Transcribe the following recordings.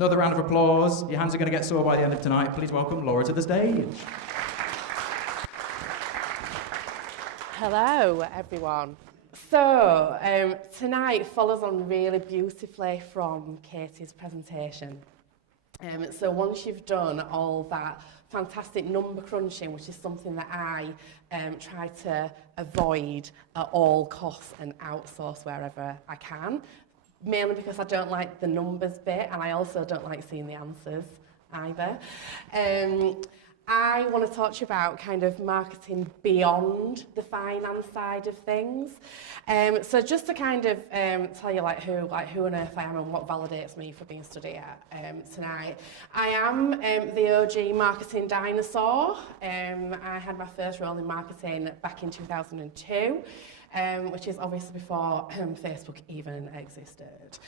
Another round of applause. Your hands are going to get sore by the end of tonight. Please welcome Laura to the stage. Hello, everyone. So, tonight follows on really beautifully from Katie's presentation. So once you've done all that fantastic number crunching, which is something that I try to avoid at all costs and outsource wherever I can, mainly because I don't like the numbers bit and I also don't like seeing the answers either. I want to talk to you about kind of marketing beyond the finance side of things. So just to kind of tell you who on earth I am and what validates me for being stood here tonight. I am the OG marketing dinosaur. I had my first role in marketing back in 2002. Which is obviously before Facebook even existed.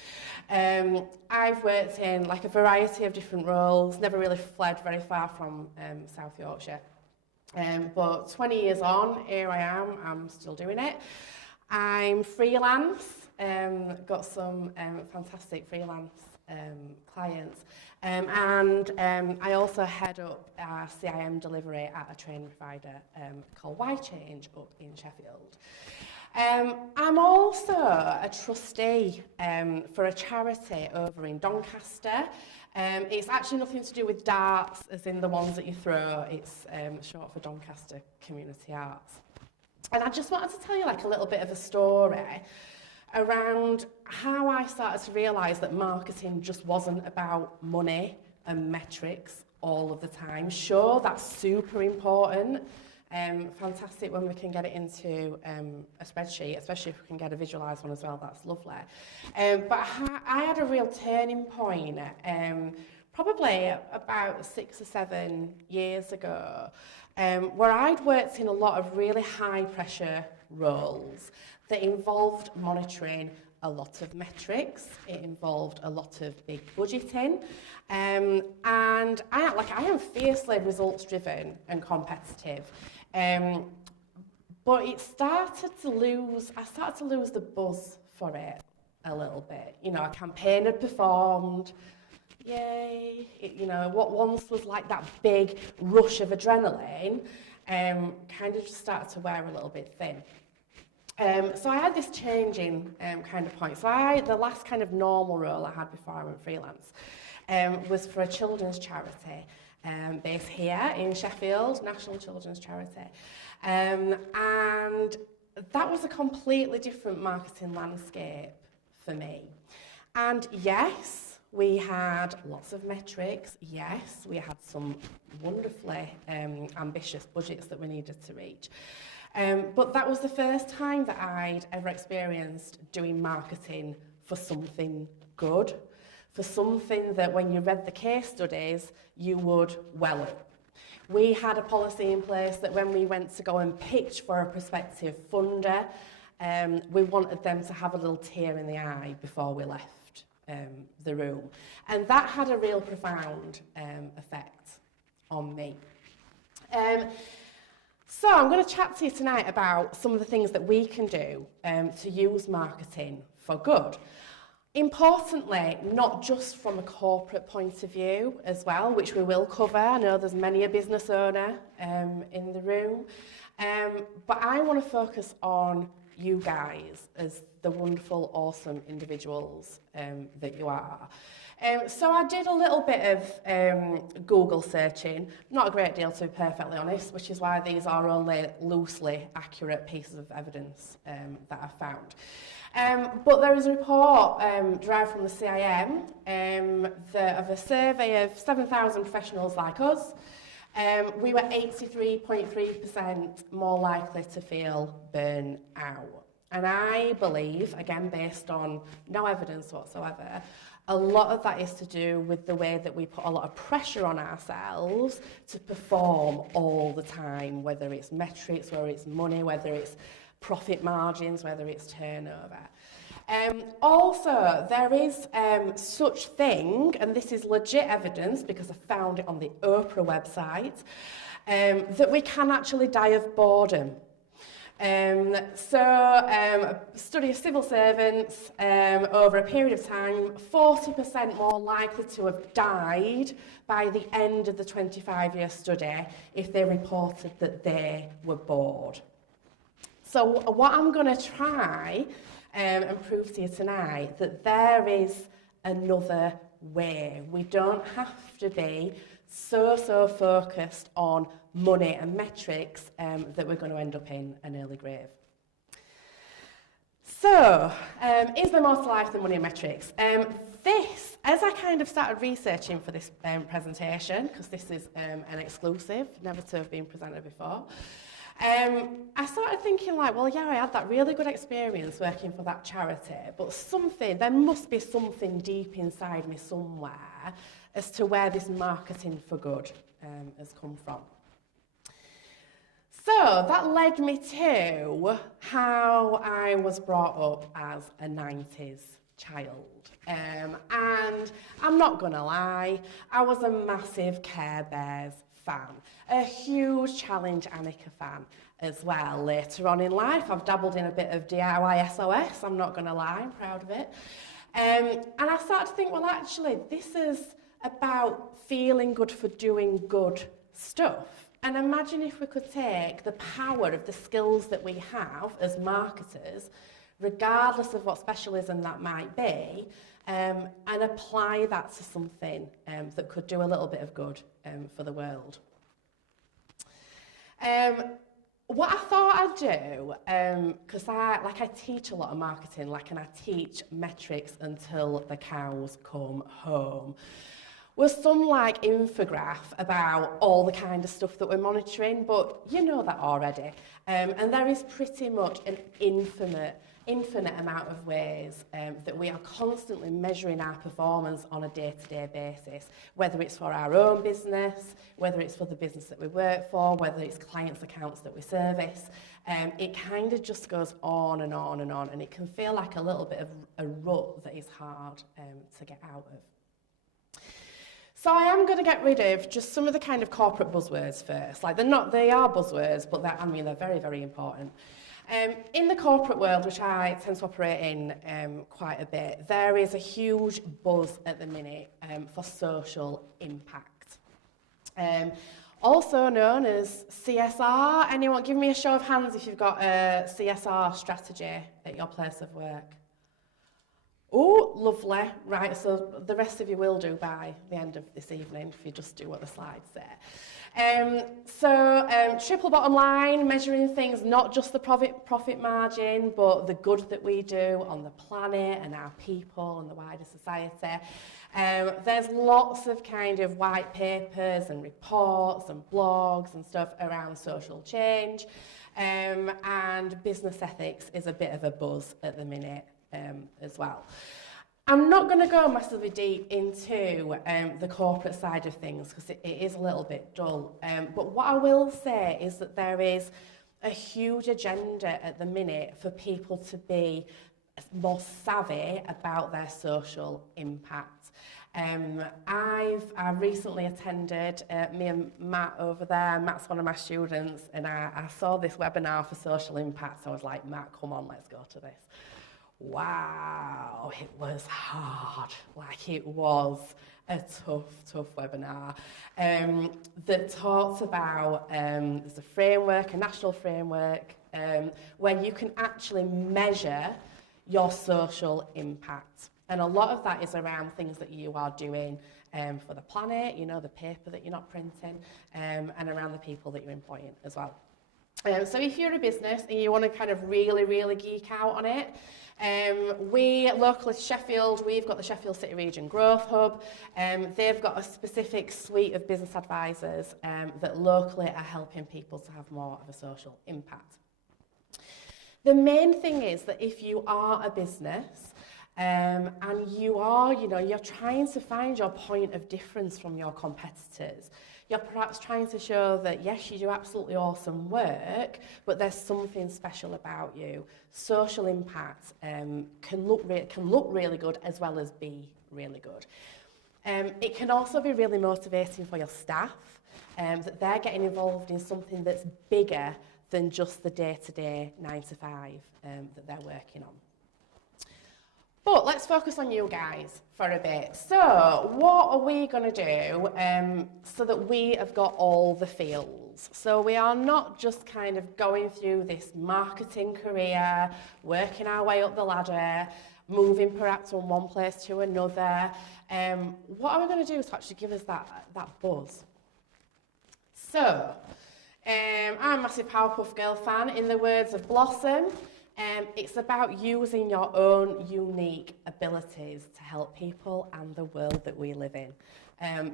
I've worked in like a variety of different roles, never really fled very far from South Yorkshire. But 20 years on, here I am, I'm still doing it. I'm freelance, got some fantastic freelance clients. And I also head up our CIM delivery at a training provider called Y-Change up in Sheffield. I'm also a trustee for a charity over in Doncaster. It's actually nothing to do with darts, as in the ones that you throw. It's short for Doncaster Community Arts. And I just wanted to tell you like a little bit of a story around how I started to realise that marketing just wasn't about money and metrics all of the time. Sure, that's super important. Fantastic when we can get it into a spreadsheet, especially if we can get a visualised one as well, that's lovely. But I had a real turning point probably about 6 or 7 years ago where I'd worked in a lot of really high pressure roles that involved monitoring a lot of metrics. It involved a lot of big budgeting. And I am fiercely results driven and competitive. But I started to lose the buzz for it a little bit. You know, a campaign had performed, yay. What once was like that big rush of adrenaline kind of just started to wear a little bit thin. So I had this changing kind of point. So the last kind of normal role I had before I went freelance was for a children's charity based here in Sheffield, National Children's Charity. And that was a completely different marketing landscape for me. And yes, we had lots of metrics. Yes, we had some wonderfully ambitious budgets that we needed to reach. But that was the first time that I'd ever experienced doing marketing for something good, for something that when you read the case studies, you would well up. We had a policy in place that when we went to go and pitch for a prospective funder, we wanted them to have a little tear in the eye before we left the room. And that had a real profound effect on me. So I'm going to chat to you tonight about some of the things that we can do to use marketing for good. Importantly, not just from a corporate point of view as well, which we will cover. I know there's many a business owner in the room. But I want to focus on you guys as the wonderful, awesome individuals that you are. So I did a little bit of Google searching, not a great deal to be perfectly honest, which is why these are only loosely accurate pieces of evidence that I found. But there is a report derived from the CIM of a survey of 7,000 professionals like us. We were 83.3% more likely to feel burnt out. And I believe, again based on no evidence whatsoever, a lot of that is to do with the way that we put a lot of pressure on ourselves to perform all the time, whether it's metrics, whether it's money, whether it's profit margins, whether it's turnover. Also, there is such thing, and this is legit evidence because I found it on the Oprah website, that we can actually die of boredom. Study of civil servants over a period of time, 40% more likely to have died by the end of the 25-year study if they reported that they were bored. So what I'm going to try and prove to you tonight, that there is another way. We don't have to be so focused on money and metrics that we're going to end up in an early grave. So, is there more to life than money and metrics? This, as I kind of started researching for this presentation, because this is an exclusive, never to have been presented before, I started thinking like, well, yeah, I had that really good experience working for that charity, but there must be something deep inside me somewhere as to where this marketing for good has come from. So that led me to how I was brought up as a 90s child. And I'm not going to lie, I was a massive Care Bears fan, a huge Challenge Annika fan as well. Later on in life, I've dabbled in a bit of DIY SOS, I'm not going to lie, I'm proud of it. And I started to think, well, actually, this is about feeling good for doing good stuff. And imagine if we could take the power of the skills that we have as marketers, regardless of what specialism that might be, and apply that to something that could do a little bit of good for the world. What I thought I'd do, because I teach a lot of marketing, and I teach metrics until the cows come home, was some infograph about all the kind of stuff that we're monitoring, but you know that already. And there is pretty much an infinite amount of ways that we are constantly measuring our performance on a day-to-day basis, whether it's for our own business, whether it's for the business that we work for, whether it's clients' accounts that we service. It kind of just goes on and on and on, and it can feel like a little bit of a rut that is hard to get out of. So I am going to get rid of just some of the kind of corporate buzzwords first. They are buzzwords, but they're very, very important. In the corporate world, which I tend to operate in quite a bit, there is a huge buzz at the minute for social impact. Also known as CSR. Anyone, give me a show of hands if you've got a CSR strategy at your place of work. Oh, lovely. Right, so the rest of you will do by the end of this evening if you just do what the slides say. Triple bottom line, measuring things, not just the profit margin, but the good that we do on the planet and our people and the wider society. There's lots of kind of white papers and reports and blogs and stuff around social change. And business ethics is a bit of a buzz at the minute. As well. I'm not going to go massively deep into the corporate side of things because it is a little bit dull. But what I will say is that there is a huge agenda at the minute for people to be more savvy about their social impact. I've recently attended, me and Matt over there, Matt's one of my students, and I saw this webinar for social impact, so I was like, Matt, come on, let's go to this. Wow, it was hard. It was a tough webinar that talks about there's a framework, a national framework, where you can actually measure your social impact. And a lot of that is around things that you are doing for the planet, the paper that you're not printing, and around the people that you're employing as well. So if you're a business and you want to kind of really, really geek out on it, we locally to Sheffield, we've got the Sheffield City Region Growth Hub. They've got a specific suite of business advisors that locally are helping people to have more of a social impact. The main thing is that if you are a business and you are, you're trying to find your point of difference from your competitors, you're perhaps trying to show that, yes, you do absolutely awesome work, but there's something special about you. Social impact can look really good as well as be really good. It can also be really motivating for your staff, that they're getting involved in something that's bigger than just the day-to-day 9 to 5 that they're working on. But let's focus on you guys for a bit. So what are we going to do so that we have got all the feels? So we are not just kind of going through this marketing career, working our way up the ladder, moving perhaps from one place to another. What are we going to do to actually give us that buzz? So, I'm a massive Powerpuff Girl fan. In the words of Blossom, it's about using your own unique abilities to help people and the world that we live in.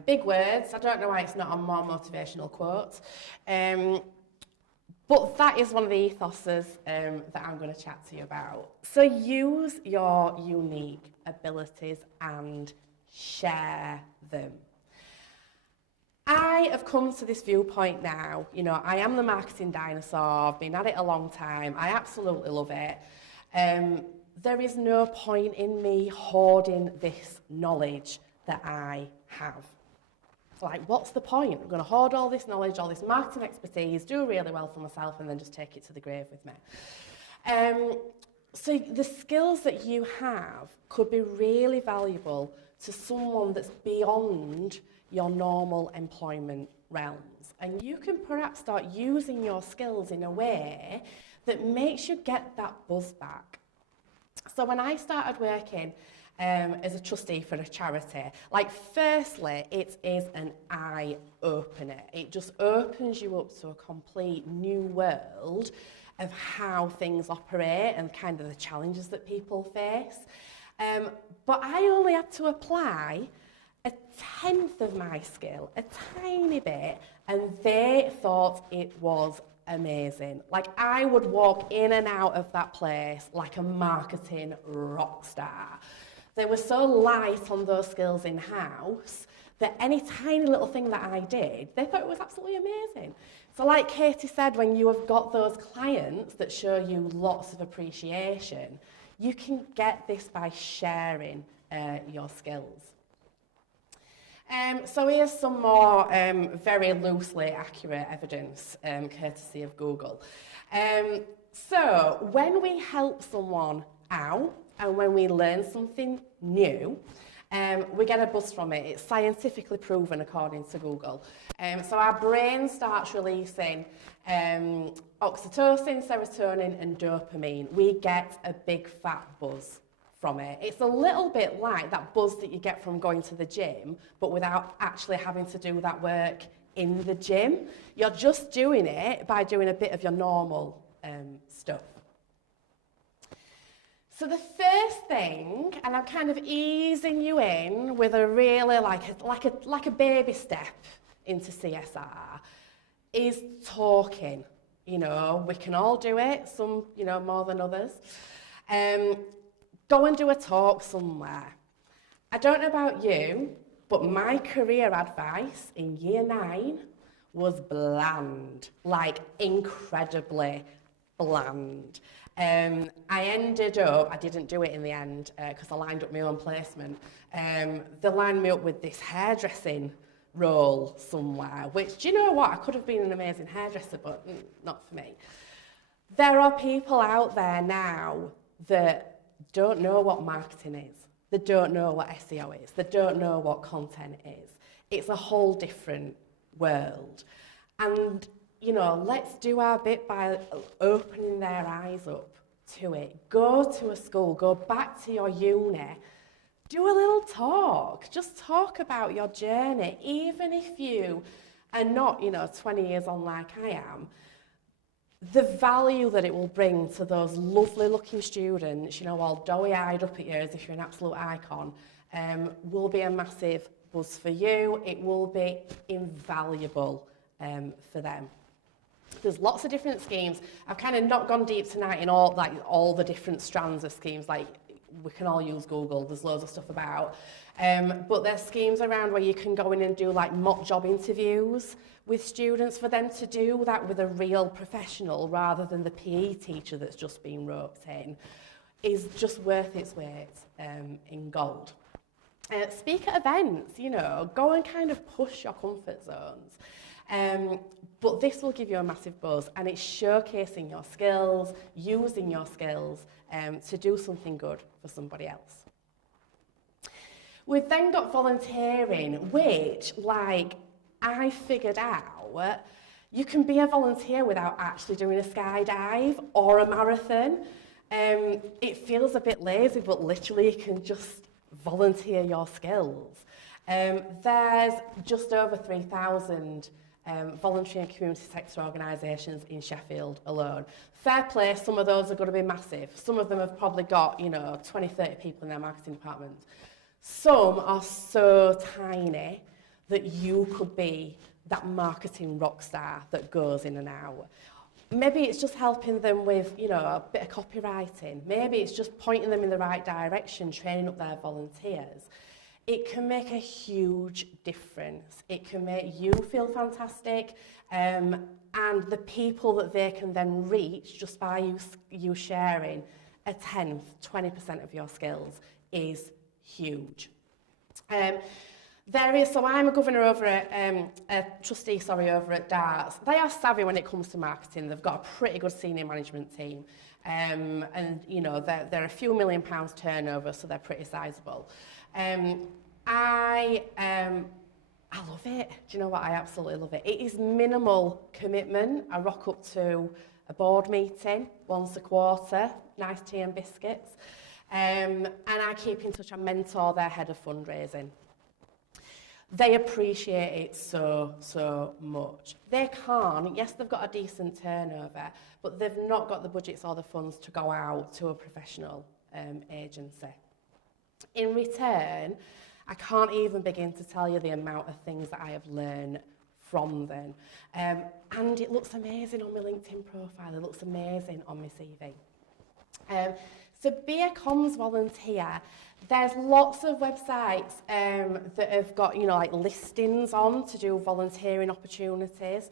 Big words. I don't know why it's not a more motivational quote. But that is one of the ethoses that I'm going to chat to you about. So use your unique abilities and share them. I have come to this viewpoint now. You know, I am the marketing dinosaur. I've been at it a long time. I absolutely love it. There is no point in me hoarding this knowledge that I have. Like, what's the point? I'm going to hoard all this knowledge, all this marketing expertise, do really well for myself, and then just take it to the grave with me. So the skills that you have could be really valuable to someone that's beyond your normal employment realms. And you can perhaps start using your skills in a way that makes you get that buzz back. So when I started working as a trustee for a charity, like, firstly, it is an eye-opener. It just opens you up to a complete new world of how things operate and kind of the challenges that people face. But I only had to apply a tenth of my skill, a tiny bit, and they thought it was amazing. Like, I would walk in and out of that place like a marketing rock star. They were so light on those skills in-house that any tiny little thing that I did, they thought it was absolutely amazing. So like Katie said, when you have got those clients that show you lots of appreciation, you can get this by sharing your skills. So here's some more very loosely accurate evidence, courtesy of Google. So when we help someone out and when we learn something new, we get a buzz from it. It's scientifically proven according to Google. So our brain starts releasing oxytocin, serotonin and dopamine. We get a big fat buzz from it. It's a little bit like that buzz that you get from going to the gym, but without actually having to do that work in the gym. You're just doing it by doing a bit of your normal stuff. So the first thing, and I'm kind of easing you in with a really like a baby step into CSR, is talking. You know, we can all do it, some, you know, more than others. Go and do a talk somewhere. I don't know about you, but my career advice in year 9 was bland, like incredibly bland. I ended up, I didn't do it in the end because I lined up my own placement. They lined me up with this hairdressing role somewhere, which, do you know what? I could have been an amazing hairdresser, but not for me. There are people out there now that don't know what marketing is. They don't know what SEO is. They don't know what content is. It's a whole different world. And, you know, let's do our bit by opening their eyes up to it. Go to a school, go back to your uni, do a little talk. Just talk about your journey, even if you are not, you know, 20 years on like I am. The value that it will bring to those lovely looking students, you know, all doughy-eyed up at you as if you're an absolute icon, will be a massive buzz for you. It will be invaluable for them. There's lots of different schemes. I've kind of not gone deep tonight in all the different strands of schemes. Like, we can all use Google. There's loads of stuff about. But there's schemes around where you can go in and do like mock job interviews with students for them to do that with a real professional rather than the PE teacher that's just been roped in, is just worth its weight in gold. Speak at events, you know, go and kind of push your comfort zones. But this will give you a massive buzz, and it's showcasing your skills, using your skills to do something good for somebody else. We've then got volunteering, which, like, I figured out, you can be a volunteer without actually doing a skydive or a marathon. It feels a bit lazy, but literally you can just volunteer your skills. There's just over 3,000 voluntary and community sector organisations in Sheffield alone. Fair play, some of those are going to be massive. Some of them have probably got, 20, 30 people in their marketing department. Some are so tiny that you could be that marketing rock star that goes in and out. Maybe it's just helping them with, a bit of copywriting. Maybe it's just pointing them in the right direction, training up their volunteers. It can make a huge difference. It can make you feel fantastic, and the people that they can then reach just by you sharing a 10th, 20% of your skills is huge. So I'm a governor over at, a trustee, over at Darts. They are savvy when it comes to marketing. They've got a pretty good senior management team. And, they're a few £1 million turnover, so they're pretty sizable. I love it. Do you know what? I absolutely love it. It is minimal commitment. I rock up to a board meeting once a quarter, nice tea and biscuits. And I keep in touch and mentor their head of fundraising. They appreciate it so, so much. They can't, yes, they've got a decent turnover, but they've not got the budgets or the funds to go out to a professional agency. In return, I can't even begin to tell you the amount of things that I have learned from them. And it looks amazing on my LinkedIn profile, it looks amazing on my CV. So be a comms volunteer. There's lots of websites that have got, like listings on to do volunteering opportunities.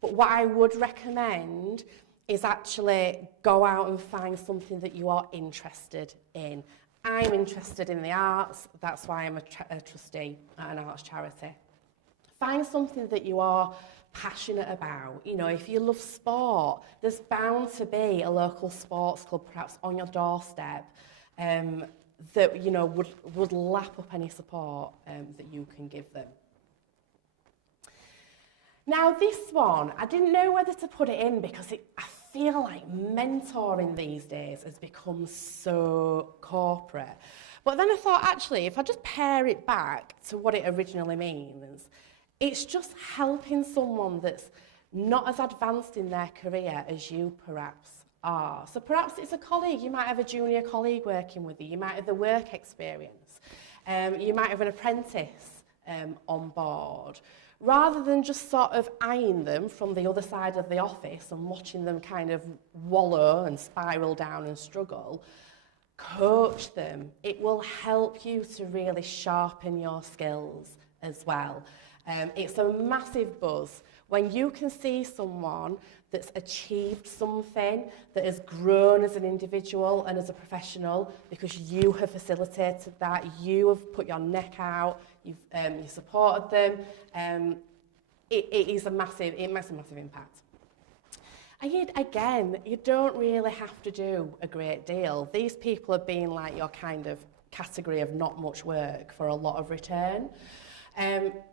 But what I would recommend is actually go out and find something that you are interested in. I'm interested in the arts, that's why I'm a trustee at an arts charity. Find something that you are passionate about. If you love sport, there's bound to be a local sports club perhaps on your doorstep that would lap up any support that you can give them. Now this one, I didn't know whether to put it in because I feel like mentoring these days has become so corporate. But then I thought, actually, if I just pare it back to what it originally means, it's just helping someone that's not as advanced in their career as you perhaps are. So perhaps it's a colleague, you might have a junior colleague working with you, you might have the work experience, you might have an apprentice on board. Rather than just sort of eyeing them from the other side of the office and watching them kind of wallow and spiral down and struggle, coach them. It will help you to really sharpen your skills as well. It's a massive buzz when you can see someone that's achieved something, that has grown as an individual and as a professional because you have facilitated that, you have put your neck out, you supported them. It makes a massive impact. And again, you don't really have to do a great deal. These people are being like your kind of category of not much work for a lot of return.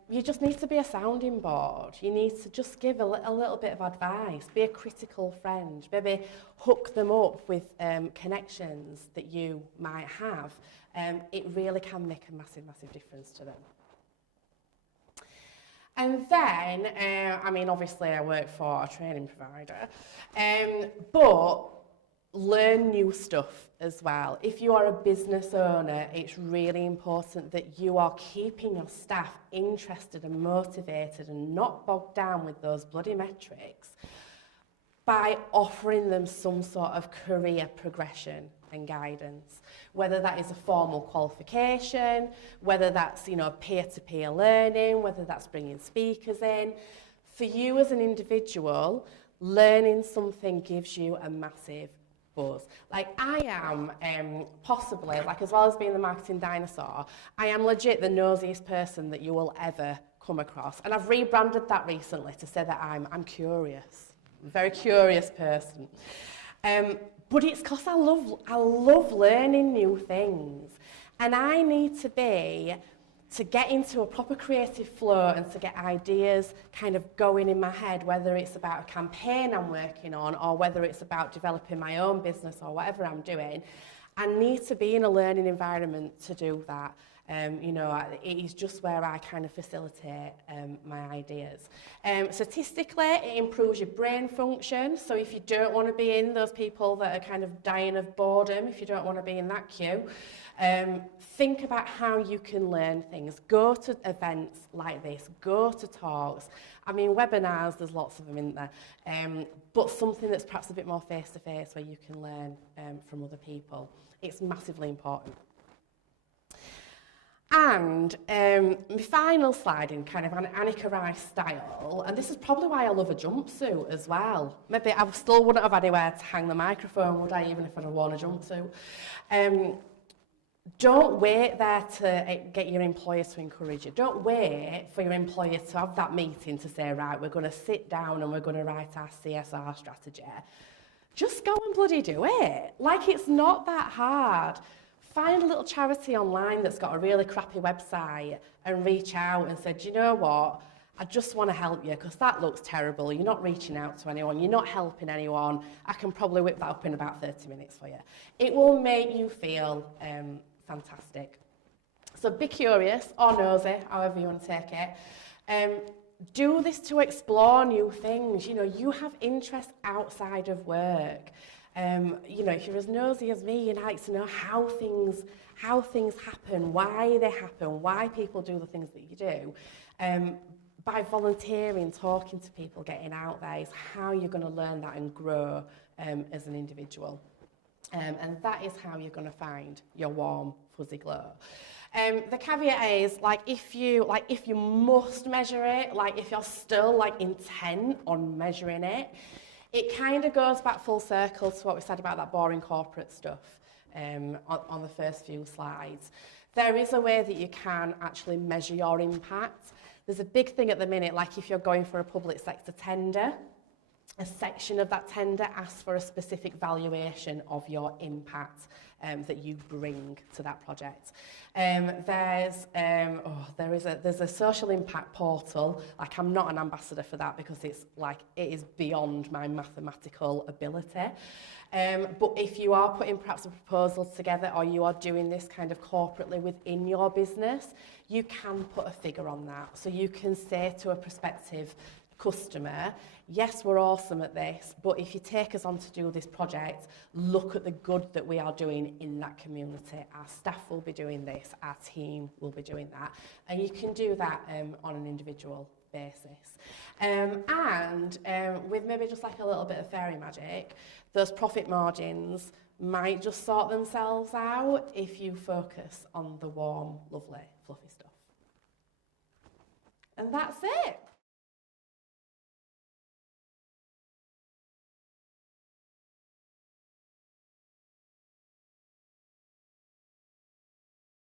You just need to be a sounding board. You need to just give a little bit of advice, be a critical friend, maybe hook them up with connections that you might have. It really can make a massive, massive difference to them. And then, obviously I work for a training provider, but learn new stuff as well. If you are a business owner, it's really important that you are keeping your staff interested and motivated and not bogged down with those bloody metrics by offering them some sort of career progression and guidance, whether that is a formal qualification, whether that's peer-to-peer learning, whether that's bringing speakers in. For you as an individual, learning something gives you a massive buzz. Like I am possibly, as well as being the marketing dinosaur, I am legit the nosiest person that you will ever come across. And I've rebranded that recently to say that I'm curious. I'm a very curious person. But it's because I love learning new things. And I need to get into a proper creative flow and to get ideas kind of going in my head, whether it's about a campaign I'm working on or whether it's about developing my own business or whatever I'm doing. I need to be in a learning environment to do that. You know, it is just where I kind of facilitate my ideas. Statistically, it improves your brain function. So if you don't want to be in those people that are kind of dying of boredom, if you don't want to be in that queue, think about how you can learn things. Go to events like this. Go to talks. I mean, webinars, there's lots of them in there. But something that's perhaps a bit more face-to-face where you can learn from other people. It's massively important. And my final slide in kind of an Annika Rice style, and this is probably why I love a jumpsuit as well. Maybe I still wouldn't have anywhere to hang the microphone, would I, even if I'd have worn a jumpsuit? Don't wait there to get your employer to encourage you. Don't wait for your employer to have that meeting to say, right, we're going to sit down and we're going to write our CSR strategy. Just go and bloody do it. Like, it's not that hard. Find a little charity online that's got a really crappy website and reach out and say, do you know what? I just want to help you because that looks terrible. You're not reaching out to anyone. You're not helping anyone. I can probably whip that up in about 30 minutes for you. It will make you feel fantastic. So be curious or nosy, however you want to take it. Do this to explore new things. You know, you have interests outside of work. You know, if you're as nosy as me, you like to know how things happen, why they happen, why people do the things that you do. By volunteering, talking to people, getting out there is how you're going to learn that and grow as an individual. And that is how you're going to find your warm, fuzzy glow. The caveat is, if you must measure it, if you're still intent on measuring it, it kind of goes back full circle to what we said about that boring corporate stuff on the first few slides. There is a way that you can actually measure your impact. There's a big thing at the minute, like if you're going for a public sector tender, a section of that tender asks for a specific valuation of your impact that you bring to that project. There's a social impact portal. I'm not an ambassador for that because it is beyond my mathematical ability. But if you are putting perhaps a proposal together or you are doing this kind of corporately within your business, you can put a figure on that. So you can say to a prospective customer, yes, we're awesome at this, but if you take us on to do this project, look at the good that we are doing in that community. Our staff will be doing this, our team will be doing that. And you can do that on an individual basis. With maybe just a little bit of fairy magic, those profit margins might just sort themselves out if you focus on the warm, lovely, fluffy stuff. And that's it.